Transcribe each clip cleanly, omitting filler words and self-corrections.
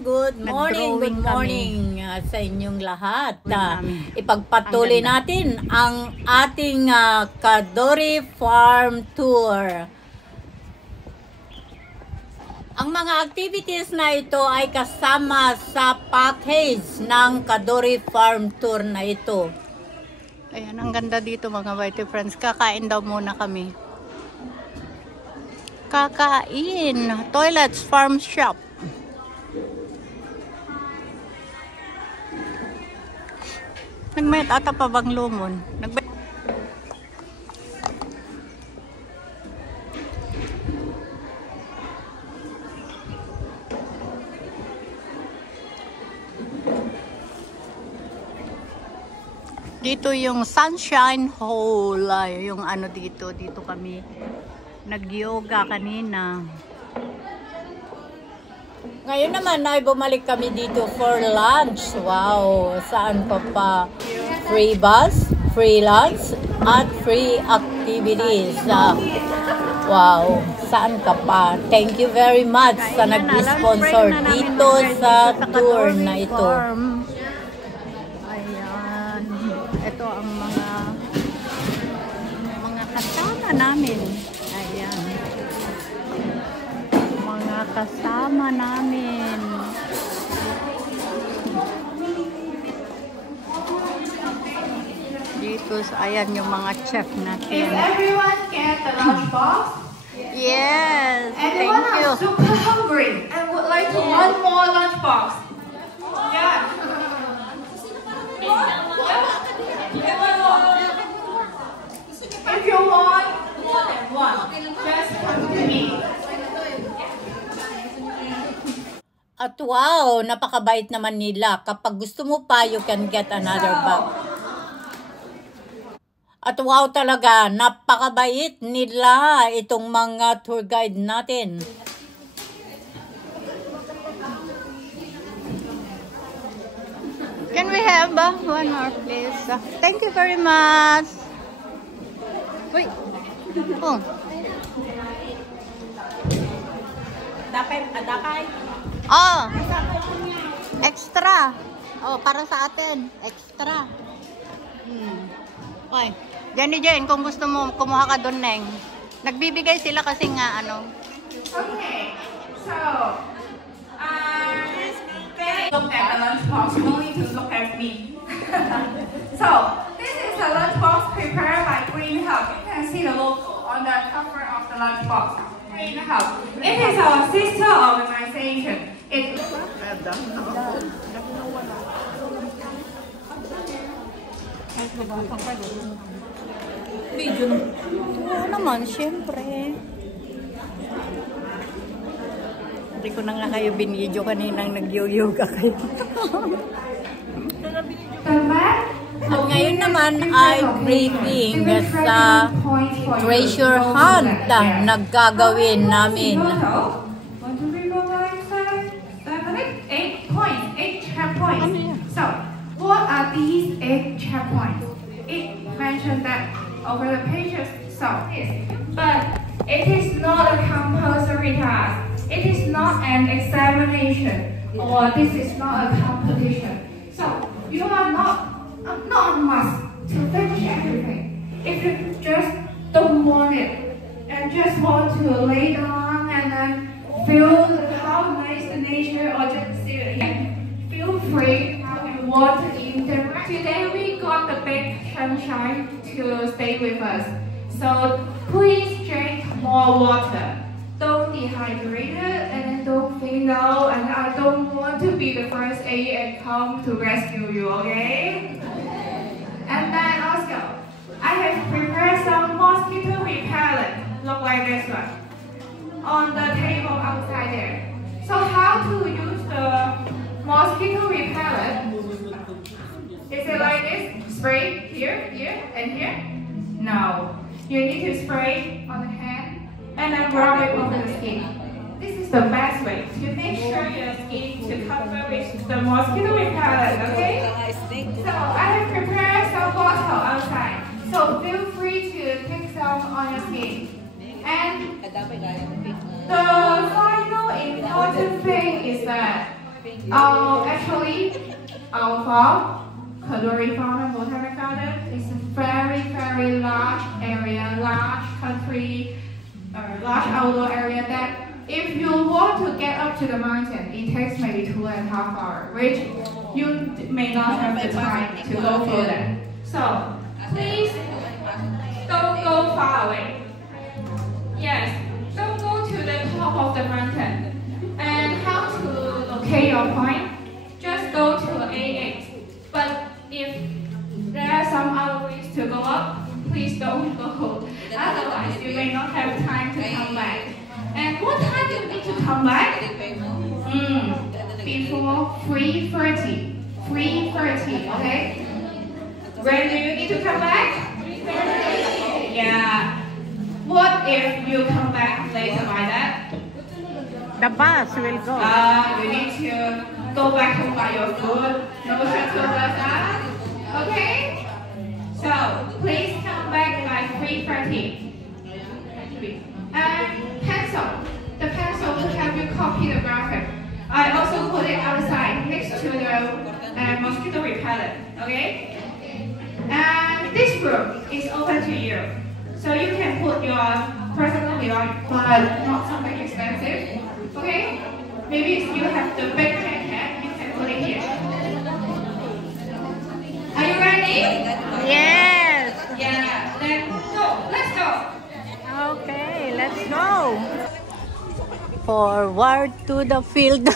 good morning sa inyong lahat. Ipagpatuloy natin ang ating Kadori Farm Tour. Ang mga activities na ito ay kasama sa package ng Kadori Farm Tour na ito. Ayan, ang ganda dito mga Whitey friends. Kakain daw muna kami. Kakain. Toilets Farm Shop. Nagmayat ata pa bang lumon? Dito yung Sunshine Hole. Yung ano dito kami nag-yoga kanina. Ngayon naman ay bumalik kami dito for lunch. Wow, saan pa? Free bus, free lunch, at free activities. Wow, saan ka pa? Thank you very much sa nag-sponsor dito sa tour na ito. Ayan, ito ang mga kasama namin. Ayan, mga kasama namin. Dito, ayan yung mga chef natin. If everyone get the lunch box, yes, everyone thank you. is super hungry and would like to want more lunch box. Yeah. If you want more than one, just come to me. At wow, napakabait naman nila. Kapag gusto mo pa, you can get another bag. At wow talaga, napakabait nila itong mga tour guide natin. Can we have one more please? Thank you very much. Uy. Oh. Dapay. Oh. Extra. Oh, para sa atin. Extra. Oy. Jane, kung gusto mo, kumuha ka doon, Neng. Nagbibigay sila kasi nga, ano. Okay, so, look at the lunch box. You don't need to look at me. So, this is a lunch box prepared by Green Hub. You can see the logo on the cover of the lunch box. Green Hub. It is our sister organization. Video naman, syempre. Hindi ko na nga kayo binidyo kaninang nag-yoga kayo. At ngayon naman ay briefing sa treasure hunt na gagawin namin. 1, 2, 3, 4, 5, 6, 7, 8 checkpoints. So, what are these 8 checkpoints? It mentioned that over the pages, so this. But it is not a compulsory task. It is not an examination, or this is not a competition. So you are not must to finish everything. If you just don't want it and just want to lay down and then feel how nice the nature or just sit here, feel free how you want to interact. Today we got the big sunshine to stay with us. So please drink more water. Don't dehydrate it and don't feel low, and I don't want to be the first aid and come to rescue you, okay? And then also, I have prepared some mosquito repellent. Look like this one. On the table outside there. So how to use the mosquito repellent? Is it like this? Spray here, and here? No. You need to spray on the hand and then rub it over the skin. This is the best way to make sure your skin to cover with the mosquito repellent, okay? So I have prepared some bottle outside. So feel free to take some on your skin. And the final important thing is that Actually, our farm, Kaduri Farm and Botanic Garden, is a very, very large area, large country, large outdoor area that if you want to get up to the mountain, it takes maybe 2.5 hours, which you may not have the time to go through that. So, please don't go far away. Yes, don't go to the top of the mountain. And how to locate your point? Just go to A8. But if there are some other ways to go up, please don't go. Otherwise, you may not have time to come back. And what time do you need to come back? Before 3:30. 3:30, okay? When do you need to come back? 3:30. Yeah. What if you come back later by that? The bus will go. You need to go back home by your food. No shuttle bus, okay? So, please come back by 3:30. And pencil. The pencil will help you copy the graphic. I also put it outside next to the mosquito repellent, okay? And this room is open to you. So you can put your personal belongings, but not something expensive, okay? Maybe if you have the big jacket, you can put it here. Are you ready? Yes. Yeah, then go. Let's go. Okay, let's go. Forward to the field.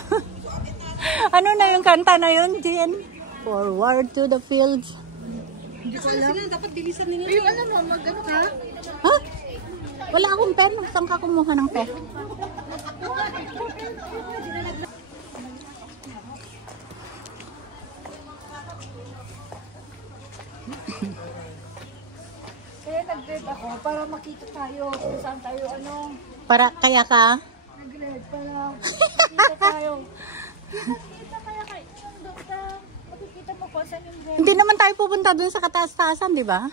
Ano na yung kanta na yun, Jen? Forward to the field. Hindi ko alam. Dapat bilisan nila. Yung alam mo, mag-ano ka? Ha? Wala akong pen. Saan ka kumuha ng pen? Kaya nag-grade ako para makita tayo kung saan tayo Para kaya ka? nag-grade para makita tayo. Kita kaya kayo doon ka. Makikita mo kung saan yung grade. Hindi naman tayo pupunta dun sa kataas-taasan, di ba?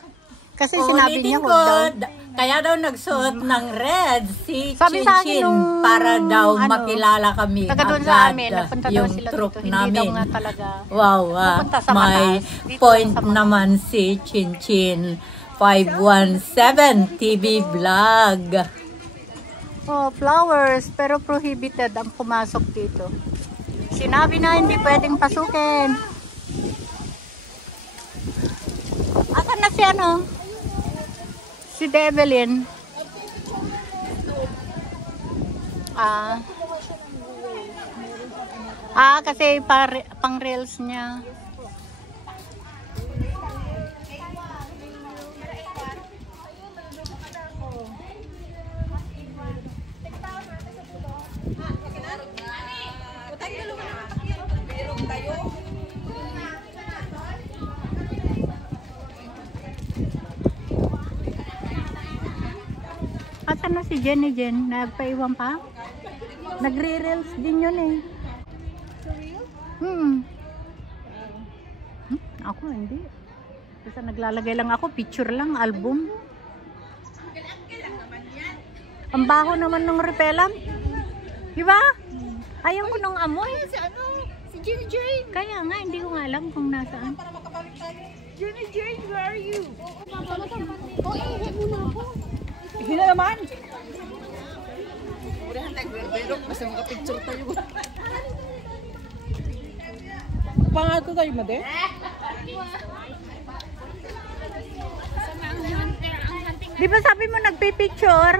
Kasi sinabi niya ko, wag daw. kaya daw nagsuot ng red si Sabi sa akin Chinchin nung, para daw makilala kami taga doon sa amin, nagpunta daw yung sila troop dito. Hindi daw namin. nga talaga. Wow, Pupunta sa may mataas. Dito point sa mataas. naman si Chinchin 517 TV Vlog. Oh, flowers, pero prohibited ang pumasok dito. Sinabi na hindi pwedeng pasukin. Asan na si si Develyn. Kasi pang reels niya. Asan na si Jen? Nagpaiwan pa? Nagre-reels din yun eh. Ako hindi. Basta naglalagay lang ako, picture lang, album. Ang baho naman ng repellent. Diba? Ayaw ko nung amoy. Si Jenny Jane. Kaya nga, hindi ko nga alam kung nasaan. Jenny Jane, where are you? Hit muna ako. Hina naman. Urahan nag-verok basta magka-picture tayo. Pangato tayo, Made? Di ba sabi mo nagpipicture?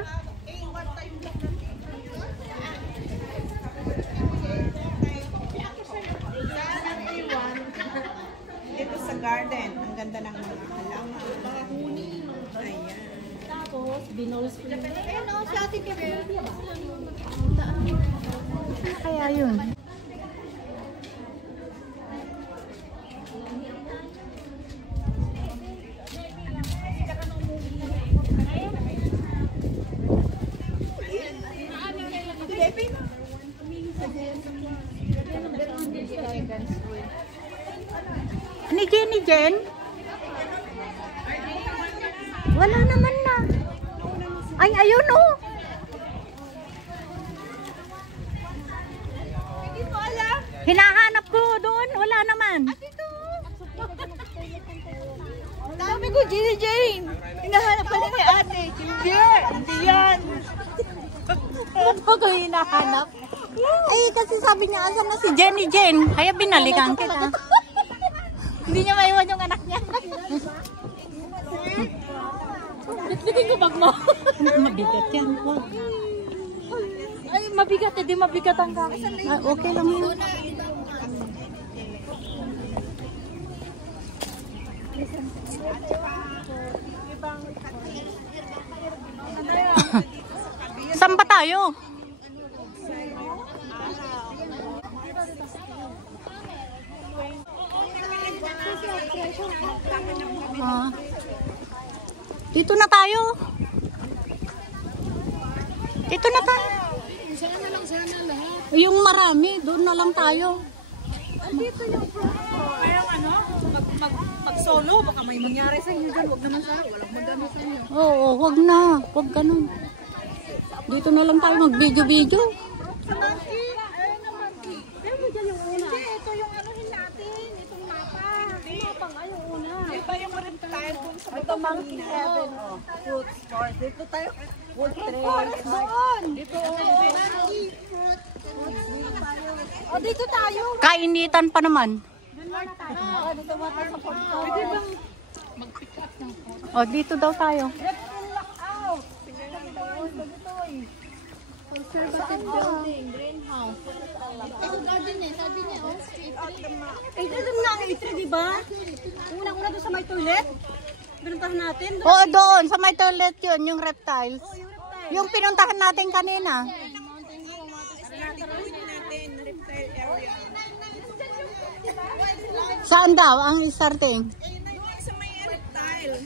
Dito sa garden, ang ganda ng mga halaman. Ayan. Tapos, binols ko. Ayun o, si Ate Kevin. Kaya yun. Ni Jen? Wala naman na. Ay, ayun oh. Hindi ko alam. Hinahanap ko doon. Wala naman. Dami ko, Jenny Jane. Hinahanap pa ni ate. Hindi yan. Ano ko hinahanap? Ay, kasi sabi niya, asan na si Jenny Jane? Kaya binalikan kita. Hindi niya maiwan yung anak niya. Bitbitin ko bag mo. Mabigat yan. Wag. Ay, mabigat. Hindi mabigat ang kaka. Ah, okay lang yun. Saan ba tayo? Ah. Dito na tayo. Dito na tayo. Sana lang, sana lahat. Yung marami, doon na lang tayo. Andito yung kaya ano, mag-solo, baka may mangyari sa inyo dyan. Huwag naman sana, walang magano sa inyo. Oo, wag na. Wag ganun. Dito na lang tayo mag-video-video. Sa monkey? Ayun na monkey. Pero mo dyan yung una. Hindi, ito yung anuhin natin. Itong mapa. Yung mapa nga yung una. Iba yung reptile kung sa Ito monkey heaven. Oh. food store. Dito tayo. Food Forest doon. Dito. Oh, dito tayo. Kainitan pa naman. Oh, dito mo tayo sa pagkakas. Pwede bang mag-pick up ng photo? O, dito daw tayo. Let's lock out. Conservative building, greenhouse. Ito garden eh, sabi niya, oh. Ito na ang itri, di ba? Unang-una doon sa may toilet. Pinuntahan natin. Oo, doon. Sa may toilet yun, yung reptiles. Yung pinuntahan natin kanina. Saan daw ang starting? Doon sa may reptile.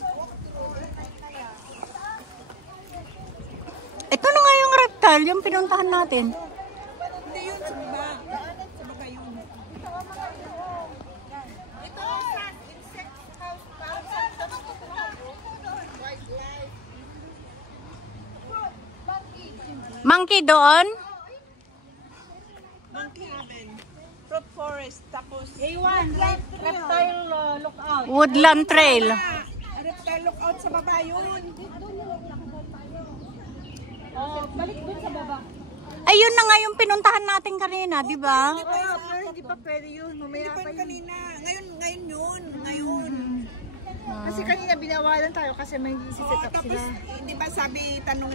Ito na nga yung reptile, yung pinuntahan natin. Hindi yun sa baba. Sa baba yun. Ito sa insect house. Parang sa wildlife. Monkey doon? Monkey haven. Fruit forest. Tapos A1, reptile lookout. Woodland Trail. reptile lookout sa baba yun. Oh, balik doon sa baba. Ayun na nga yung pinuntahan natin kanina, di ba? Hindi pa pwede yun. Mamaya pa yun. Kanina. Ngayon yun. Ngayon. Kasi kanina binawalan tayo kasi may isi-set up Tapos, sila. di ba sabi, tanong,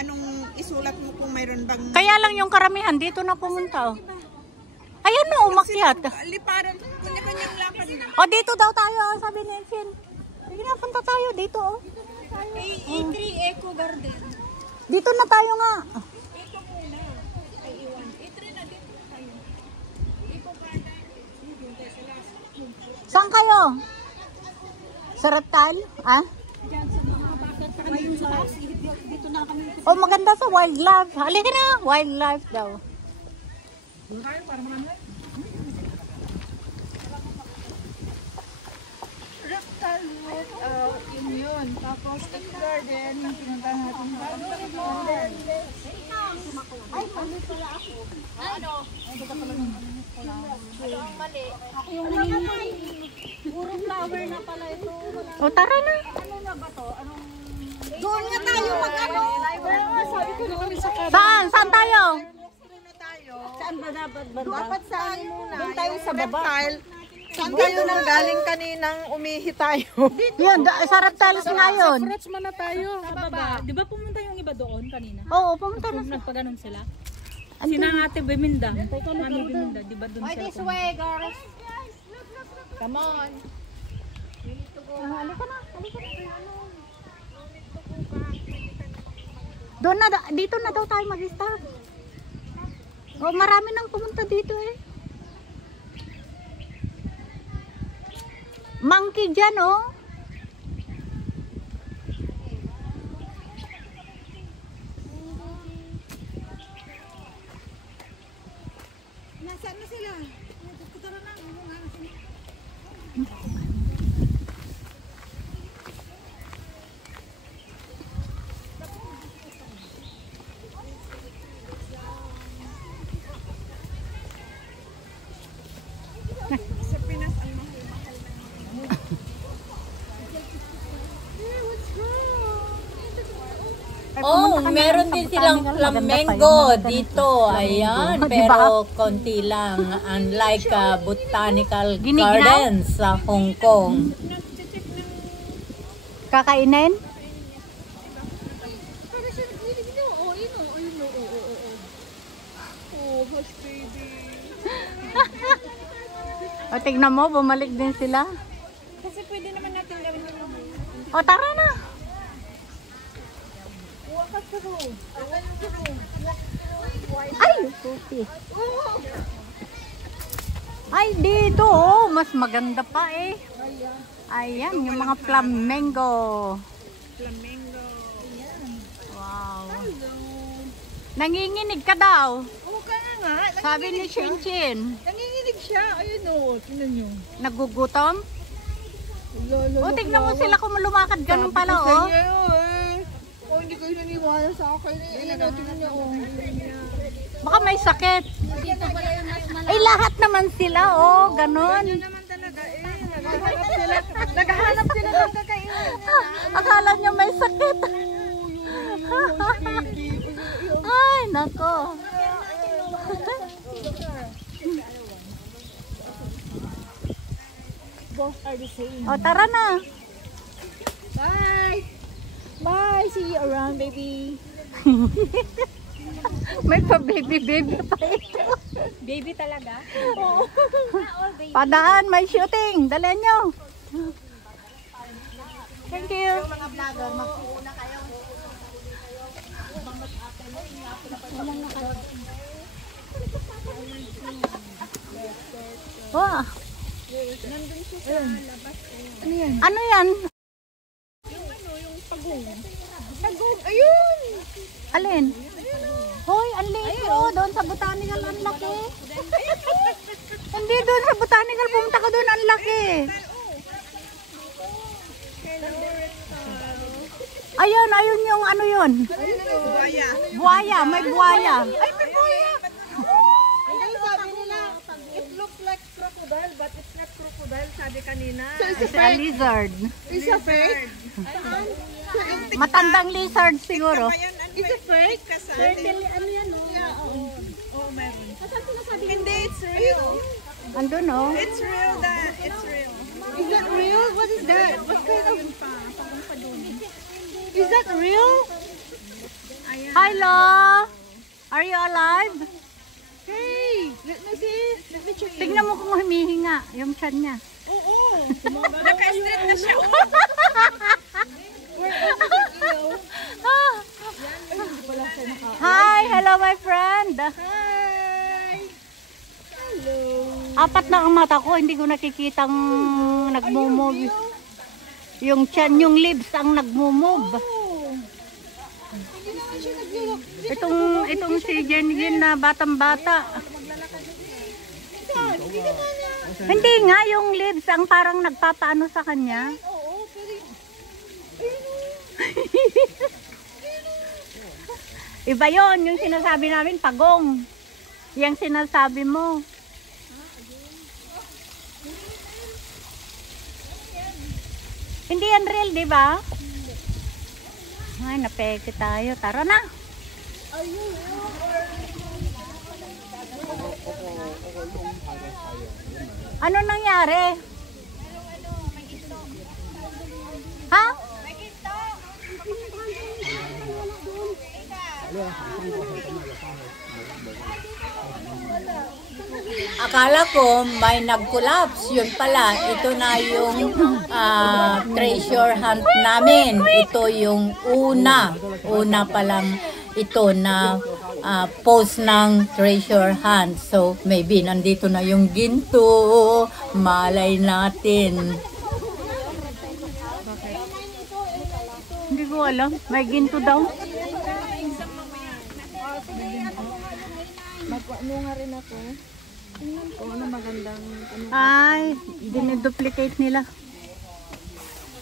anong isulat mo kung mayroon bang... Kaya lang yung karamihan dito na pumunta. Oh. Ayun na, umakyat. Liparan, kanya-kanyang lakad. O, dito daw tayo, sabi ni Elfin. Sige na, punta tayo dito. Oh. E3 Eco Garden. Dito na tayo nga. Saan kayo? Sa reptile? Ah? Oh, maganda sa wildlife. Halika na, wildlife daw. Reptile lookout, yun. Tapos Eco Garden, yung pinuntahan natin. Ay, mali pala ako. Ano? Ano ang mali? Ako yung mali. Puro flower na pala ito. O, tara na. Ano na ba to? Anong... Doon nga tayo mag-ano. Sabi ko na kami sa Saan? Saan tayo? Saan ba dapat ba? Dapat sa ano muna. Doon tayo sa baba. Reptile. Saan tayo nang galing kaninang umihi tayo? Yun, sa reptiles nga yun. Approach muna tayo. Sa baba. Di ba pumunta yung iba doon kanina? Oo, pumunta na. Nagpaganon sila. Sina Ate Beminda. Mami Beminda, di ba doon sila? This way, guys. Come on. Halika na, halika na. Doon na, dito na daw tayo mag-start. Oh, marami nang pumunta dito eh. Monkey dyan oh. Nasaan na sila? Tara na. meron din silang flamingo dito. Ayan, pero konti lang. Unlike botanical gardens sa Hong Kong. Kakainin? O, tignan mo, bumalik din sila. Kasi pwede naman natin gawin yung O, tara na. Ay, puti. Ay, dito, oh, mas maganda pa eh. Ayan, yung mga flamingo. flamingo. Wow. Nanginginig ka daw. Oo, kaya nga. Sabi ni Chinchin. Nanginginig siya. Ayun o. Tingnan nyo. Nagugutom? O, tignan mo sila kung lumakad ganun pala, oh. Oh, hindi kayo naniwala sa akin. Ayun o, tingnan nyo. Baka may sakit. Ay, lahat naman sila, oh, ganun. Naman talaga eh. Naghahanap sila ng kakainin. Akala niya may sakit. Ay, nako. Both are the same. O, tara na. Bye! Bye! See you around, baby. May pa-baby-baby pa ito. Baby talaga? Padaan, may shooting. Dali nyo. Thank you. Mga vlogger, magpuuna kayo. Wow. Nandun siya sa labas. Ano yan? Ano yan? Yung pagong. Pagong! Ayun! Alin? Hoy, ang liit oh. Doon sa botanical, ang laki. Hindi doon sa botanical. Pumunta ka doon, ang laki. Ayun, ayun yung ano yun. Buaya. Buaya, may buaya. Ay, may buaya! Ayun, sabi nila, it looks like crocodile, but it's not crocodile, sabi kanina. So, It's a lizard. It's a fake? Matandang lizard siguro. It's a fake? Ano yan, no? Oo, meron. Hindi, it's real. Andun oh. It's real, it's real. Is that real? What is that? What kind of... Is that real? Hi, Lo. Are you alive? Hey, let me see. Let me check. Tingnan mo kung humihinga yung tiyan niya. Oo. Naka-straight na siya. Hi, hello my friend. Hi. Hello. Apat na ang mata ko, hindi ko nakikitang nagmumove. Yung tiyan, yung lips ang nagmumove. Itong si Jenny na batang-bata. Hindi nga, yung lips ang parang nagpapaano sa kanya. Iba yon, yung sinasabi namin, pagong. Yang sinasabi mo. Hindi yan real, di ba? Ay, napeke tayo. Tara na. Ano nangyari? Ha? Akala ko may nag-collapse. Yun pala, ito na yung treasure hunt namin. Ito yung una pa lang ito na post ng treasure hunt. So, maybe nandito na yung ginto. Malay natin. Hindi ko alam. May ginto daw. Ano nga rin ako. Tingnan ko ano magandang ano. Ay, diniduplicate nila.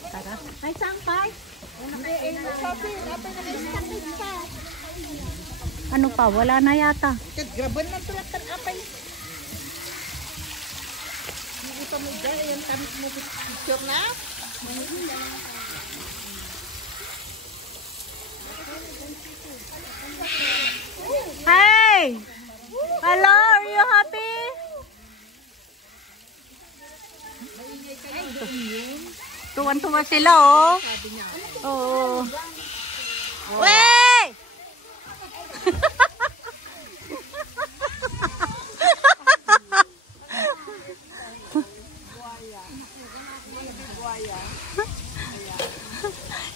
Tara. Ay, sampay. Ano pa? Wala na yata. Graban man tulad ng apay. Hindi pa mo dyan. Ayan, kami mo picture na. Hey! Hello, are you happy? Tuwan-tuwa sila, oh. Oo. Wey!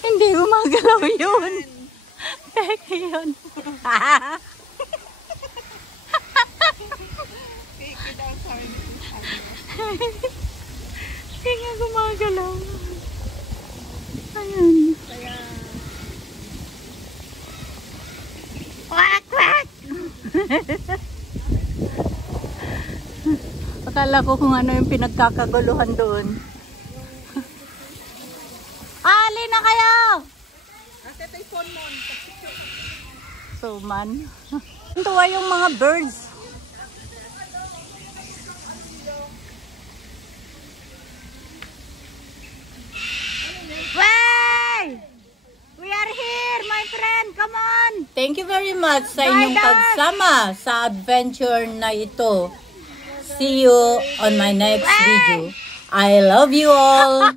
Hindi gumagalaw yun. Peke yun. Hindi nga gumagalaw. Ayan. Quack, quack! Akala ko kung ano yung pinagkakaguluhan doon. Ali na kayo! So man. Tuwa yung mga birds. Way! We are here, my friend. Come on! Thank you very much sa inyong pagsama sa adventure na ito. See you on my next video. I love you all!